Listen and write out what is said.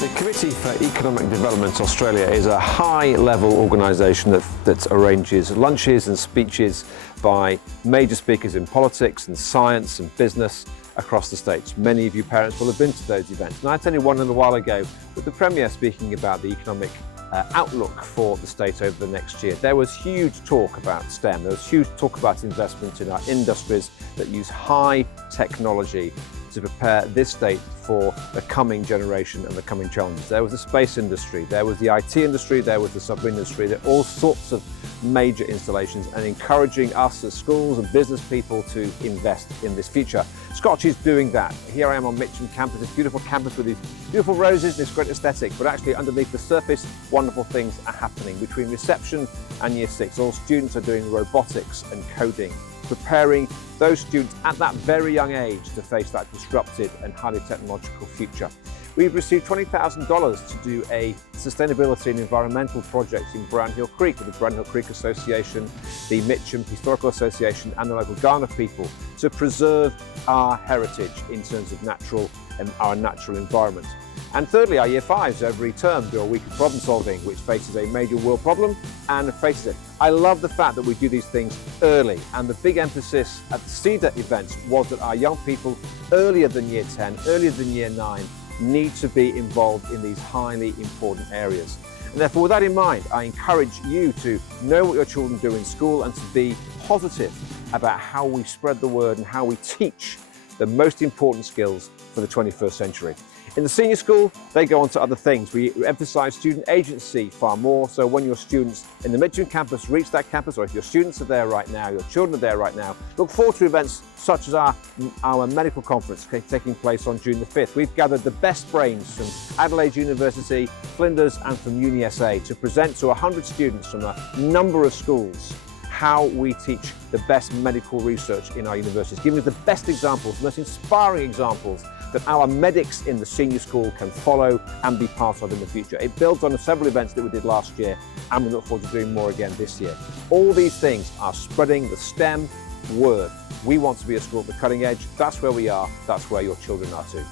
The Committee for Economic Development Australia is a high-level organisation that arranges lunches and speeches by major speakers in politics and science and business across the states. Many of you parents will have been to those events. And I attended one a little while ago with the Premier speaking about the economic outlook for the state over the next year. There was huge talk about STEM. There was huge talk about investment in our industries that use high technology to prepare this state for the coming generation and the coming challenges. There was the space industry, there was the IT industry, there was the submarine industry, there are all sorts of major installations and encouraging us as schools and business people to invest in this future. Scotch is doing that. Here I am on Mitcham campus, this beautiful campus with these beautiful roses, this great aesthetic, but actually underneath the surface, wonderful things are happening. Between reception and Year 6, all students are doing robotics and coding, preparing those students at that very young age to face that disrupted and highly technological future. We've received $20,000 to do a sustainability and environmental project in Brown Hill Creek with the Brown Hill Creek Association, the Mitcham Historical Association and the local Ghana people to preserve our heritage in terms of our natural environment. And thirdly, our Year 5s every term do a week of problem solving, which faces a major world problem and faces it. I love the fact that we do these things early, and the big emphasis at the CEDA events was that our young people earlier than Year 10, earlier than Year 9, need to be involved in these highly important areas. And therefore, with that in mind, I encourage you to know what your children do in school and to be positive about how we spread the word and how we teach the most important skills for the 21st century. In the senior school, they go on to other things. We emphasise student agency far more, so when your students in the Mitcham campus reach that campus, or if your students are there right now, your children are there right now, look forward to events such as our medical conference taking place on June the 5th. We've gathered the best brains from Adelaide University, Flinders and from UniSA to present to 100 students from a number of schools how we teach the best medical research in our universities, giving us the best examples, the most inspiring examples that our medics in the senior school can follow and be part of in the future. It builds on several events that we did last year, and we look forward to doing more again this year. All these things are spreading the STEM word. We want to be a school at the cutting edge. That's where we are. That's where your children are too.